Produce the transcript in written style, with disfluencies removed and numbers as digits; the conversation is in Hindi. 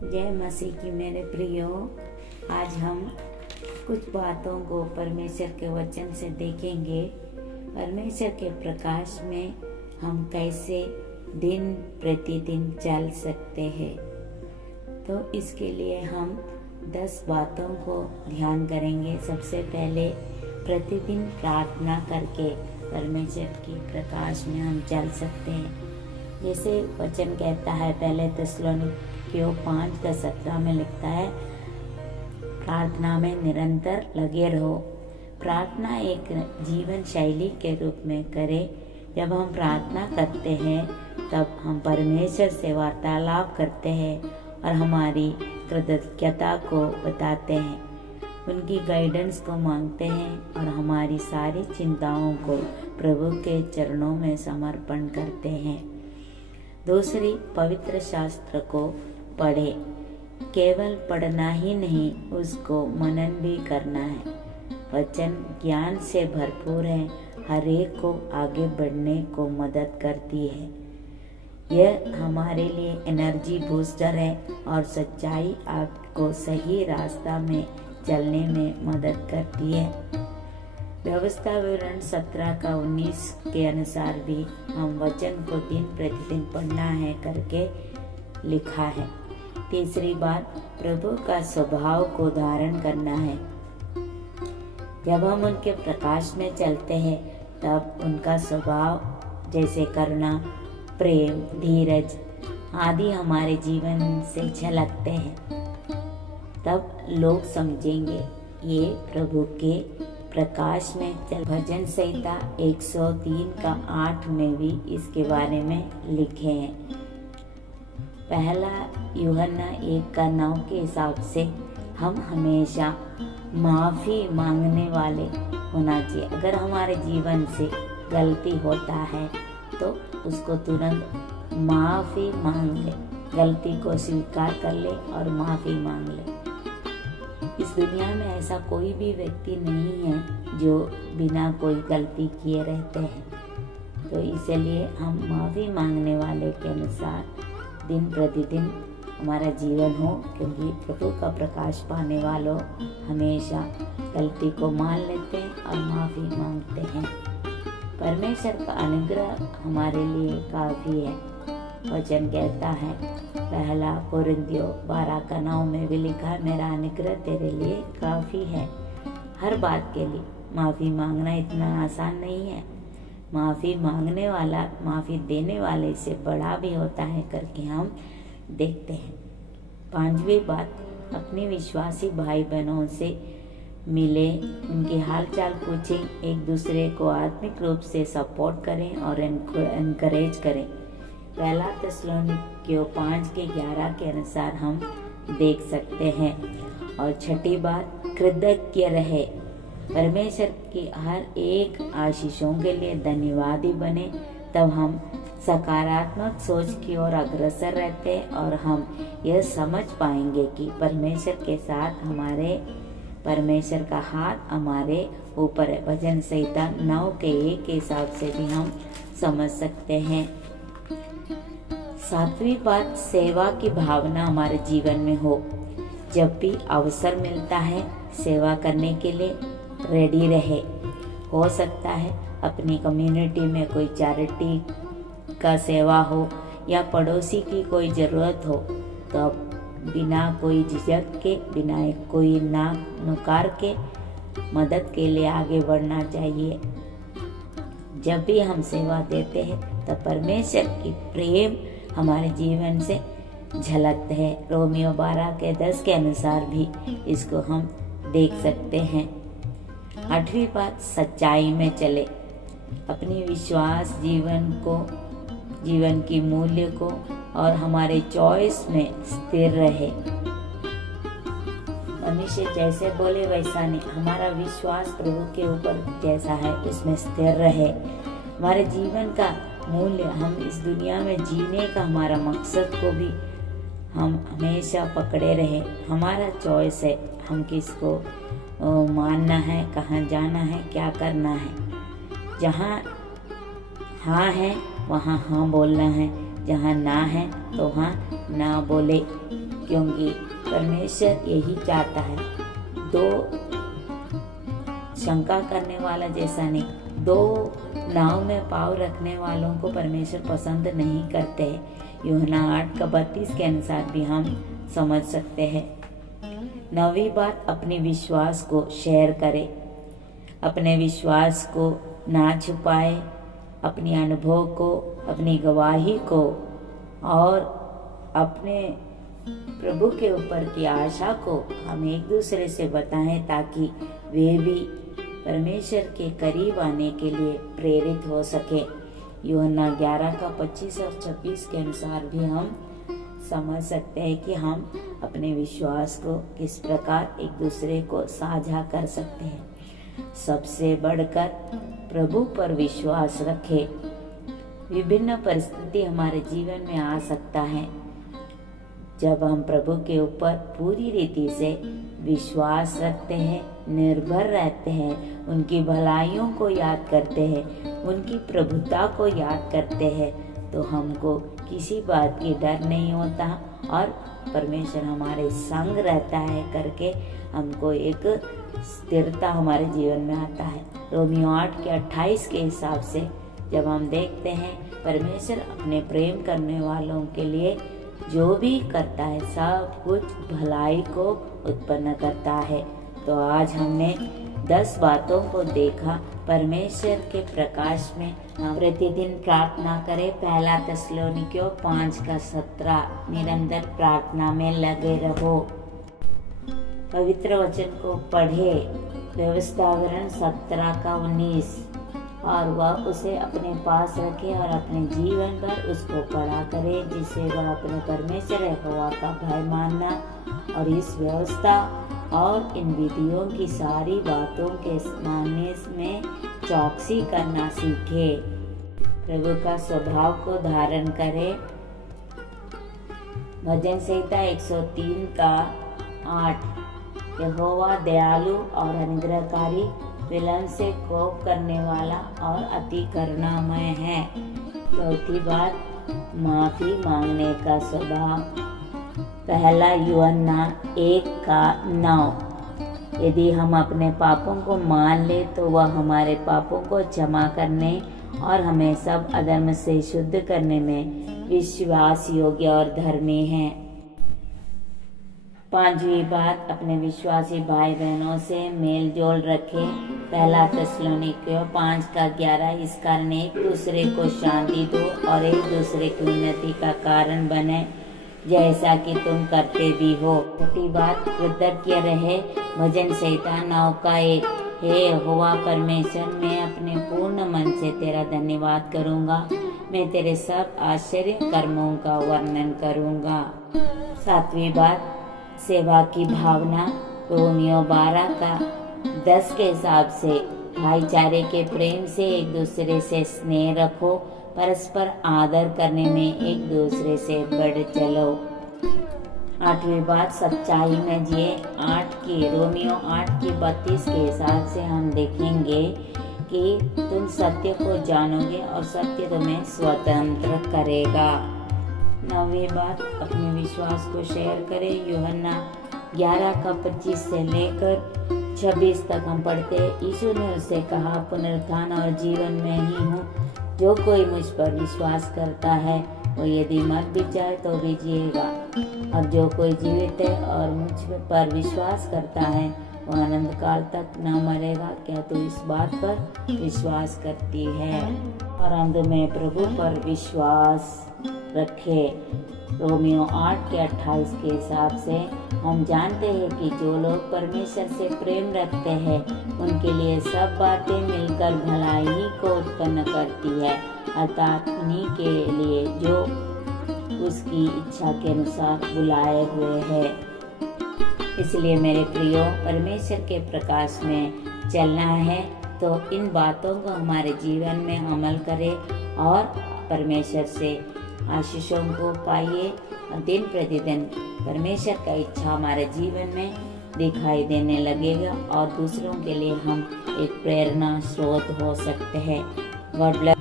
जय मसीह की मेरे प्रियो। आज हम कुछ बातों को परमेश्वर के वचन से देखेंगे। परमेश्वर के प्रकाश में हम कैसे दिन प्रतिदिन चल सकते हैं। तो इसके लिए हम 10 बातों को ध्यान करेंगे। सबसे पहले प्रतिदिन प्रार्थना करके परमेश्वर के प्रकाश में हम चल सकते हैं। जैसे वचन कहता है, पहले थिस्सलुनीकियों 5:17 में लिखता है, प्रार्थना में निरंतर लगे रहो। प्रार्थना एक जीवन शैली के रूप में करें। जब हम प्रार्थना करते हैं तब हम परमेश्वर से वार्तालाप करते हैं और हमारी कृतज्ञता को बताते हैं, उनकी गाइडेंस को मांगते हैं और हमारी सारी चिंताओं को प्रभु के चरणों में समर्पण करते हैं। दूसरी, पवित्र शास्त्र को पढ़े। केवल पढ़ना ही नहीं, उसको मनन भी करना है। वचन ज्ञान से भरपूर है, हर एक को आगे बढ़ने को मदद करती है। यह हमारे लिए एनर्जी बूस्टर है और सच्चाई आपको सही रास्ता में चलने में मदद करती है। व्यवस्था विवरण 17:19 के अनुसार भी हम वचन को दिन प्रतिदिन पढ़ना है करके लिखा है। तीसरी बात, प्रभु का स्वभाव को धारण करना है। जब हम उनके प्रकाश में चलते हैं तब उनका स्वभाव जैसे करुणा, प्रेम, धीरज आदि हमारे जीवन से झलकते हैं। तब लोग समझेंगे ये प्रभु के प्रकाश में चल। भजन संहिता 103:8 में भी इसके बारे में लिखे हैं। पहला यूहन्ना 1:9 के हिसाब से हम हमेशा माफ़ी मांगने वाले होना चाहिए। अगर हमारे जीवन से गलती होता है तो उसको तुरंत माफ़ी मांग ले, गलती को स्वीकार कर ले और माफ़ी मांग ले। इस दुनिया में ऐसा कोई भी व्यक्ति नहीं है जो बिना कोई गलती किए रहते हैं। तो इसलिए हम माफ़ी मांगने वाले के अनुसार दिन प्रतिदिन हमारा जीवन हो, क्योंकि प्रभु का प्रकाश पाने वालों हमेशा गलती को मान लेते हैं और माफ़ी मांगते हैं। परमेश्वर का अनुग्रह हमारे लिए काफ़ी है। वचन कहता है, पहला कोरिन्थियों 12:9 में भी लिखा है, मेरा अनुग्रह तेरे लिए काफ़ी है। हर बात के लिए माफ़ी मांगना इतना आसान नहीं है। माफ़ी मांगने वाला माफ़ी देने वाले से बड़ा भी होता है करके हम देखते हैं। 5वीं बात, अपने विश्वासी भाई बहनों से मिले, उनके हाल चाल पूछें, एक दूसरे को आत्मिक रूप से सपोर्ट करें और एनकरेज करें। पहला थिस्सलुनीकियों 5:11 के अनुसार हम देख सकते हैं। और 6ठी बात, कृतज्ञ रहे। परमेश्वर की हर एक आशीषों के लिए धन्यवादी बने। तब हम सकारात्मक सोच की ओर अग्रसर रहते हैं और हम यह समझ पाएंगे कि परमेश्वर का हाथ हमारे ऊपर है। भजन संहिता 9:1 के हिसाब से भी हम समझ सकते हैं। 7वीं बात, सेवा की भावना हमारे जीवन में हो। जब भी अवसर मिलता है सेवा करने के लिए रेडी रहे। हो सकता है अपनी कम्युनिटी में कोई चैरिटी का सेवा हो या पड़ोसी की कोई ज़रूरत हो, तो बिना कोई झिझक के, बिना कोई नकार के मदद के लिए आगे बढ़ना चाहिए। जब भी हम सेवा देते हैं तब परमेश्वर की प्रेम हमारे जीवन से झलकते है। रोमियो 12:10 के अनुसार भी इसको हम देख सकते हैं। 8वीं बात, सच्चाई में चले। अपनी विश्वास जीवन की मूल्य को और हमारे चॉइस में स्थिर रहे। मनुष्य जैसे बोले वैसा नहीं, हमारा विश्वास प्रभु के ऊपर जैसा है उसमें स्थिर रहे। हमारे जीवन का मूल्य, हम इस दुनिया में जीने का हमारा मकसद को भी हम हमेशा पकड़े रहे। हमारा चॉइस है, हम किसको मानना है, कहाँ जाना है, क्या करना है। जहाँ हाँ है वहाँ हाँ बोलना है, जहाँ ना है तो वहाँ ना बोले। क्योंकि परमेश्वर यही चाहता है। दो शंका करने वाला जैसा नहीं, दो नाव में पाँव रखने वालों को परमेश्वर पसंद नहीं करते। यूहन्ना 8:32 के अनुसार भी हम समझ सकते हैं। 9वीं बात, अपने विश्वास को शेयर करें। अपने विश्वास को ना छुपाए, अपने अनुभव को, अपनी गवाही को और अपने प्रभु के ऊपर की आशा को हम एक दूसरे से बताएं, ताकि वे भी परमेश्वर के करीब आने के लिए प्रेरित हो सके। यूहन्ना 11:25 और 26 के अनुसार भी हम समझ सकते हैं कि हम अपने विश्वास को किस प्रकार एक दूसरे को साझा कर सकते हैं। सबसे बढ़कर प्रभु पर विश्वास रखें। विभिन्न परिस्थिति हमारे जीवन में आ सकता है। जब हम प्रभु के ऊपर पूरी रीति से विश्वास रखते हैं, निर्भर रहते हैं, उनकी भलाइयों को याद करते हैं, उनकी प्रभुता को याद करते हैं, तो हमको किसी बात की डर नहीं होता और परमेश्वर हमारे संग रहता है करके हमको एक स्थिरता हमारे जीवन में आता है। रोमियो 8:28 के हिसाब से जब हम देखते हैं परमेश्वर अपने प्रेम करने वालों के लिए जो भी करता है सब कुछ भलाई को उत्पन्न करता है। तो आज हमने 10 बातों को देखा। परमेश्वर के प्रकाश में हम प्रतिदिन प्रार्थना करें। 1 थिस्सलुनीकियों 5:17 निरंतर प्रार्थना में लगे रहो। पवित्र वचन को पढ़े। व्यवस्थावरण 17:19 और वह उसे अपने पास रखे और अपने जीवन भर उसको पढ़ा करे, जिससे वह अपने परमेश्वर यहोवा का भय मानना और इस व्यवस्था और इन विधियों की सारी बातों के मानने में चौकसी करना सीखे। प्रभु का स्वभाव को धारण करे। भजन संहिता 103:8 यहोवा दयालु और अनुग्रहकारी, विलंब से कोप करने वाला और अति करुणामय है। चौथी बात, माफी मांगने का स्वभाव। 1 यूहन्ना 1:9 यदि हम अपने पापों को मान ले तो वह हमारे पापों को क्षमा करने और हमें सब अधर्म से शुद्ध करने में विश्वास योग्य और धर्मी है। 5वीं बात, अपने विश्वासी भाई बहनों से मेल जोल रखें। 1 थिस्सलुनीकियों 5:11 इस कारण एक दूसरे को शांति दो और एक दूसरे की उन्नति का कारण बने, जैसा कि तुम करते भी हो। 6ठी बात, कृतज्ञ रहे। भजन संहिता 9:1 हे यहोवा परमेश्वर, मैं अपने पूर्ण मन से तेरा धन्यवाद करूंगा। मैं तेरे सब आश्चर्य कर्मों का वर्णन करूंगा। 7वीं बात, सेवा की भावना। रोमियो 12:10 के हिसाब से भाईचारे के प्रेम से एक दूसरे से स्नेह रखो, परस्पर आदर करने में एक दूसरे से बढ़ चलो। 8वीं बात, सच्चाई में जिए। रोमियो 8:32 के हिसाब से हम देखेंगे कि तुम सत्य को जानोगे और सत्य तुम्हें स्वतंत्र करेगा। 9वीं बात, अपने विश्वास को शेयर करें। यूहन्ना 11:25 से लेकर 26 तक हम पढ़ते हैं। यीशु ने उससे कहा, पुनरुत्थान और जीवन में ही हूँ। जो कोई मुझ पर विश्वास करता है वो यदि मर भी जाए तो भी जिएगा, और जो कोई जीवित है और मुझ पर विश्वास करता है वो अनंत काल तक न मरेगा। क्या तू इस बात पर विश्वास करती है? और अंत में प्रभु पर विश्वास रखे। रोमियो 8:28 के हिसाब से हम जानते हैं कि जो लोग परमेश्वर से प्रेम रखते हैं उनके लिए सब बातें मिलकर भलाई को उत्पन्न करती है, अर्थात उन्हीं के लिए जो उसकी इच्छा के अनुसार बुलाए हुए हैं। इसलिए मेरे प्रियो, परमेश्वर के प्रकाश में चलना है तो इन बातों को हमारे जीवन में अमल करें और परमेश्वर से आशीषों को पाइए। दिन प्रतिदिन परमेश्वर का इच्छा हमारे जीवन में दिखाई देने लगेगा और दूसरों के लिए हम एक प्रेरणा स्रोत हो सकते हैं। God bless.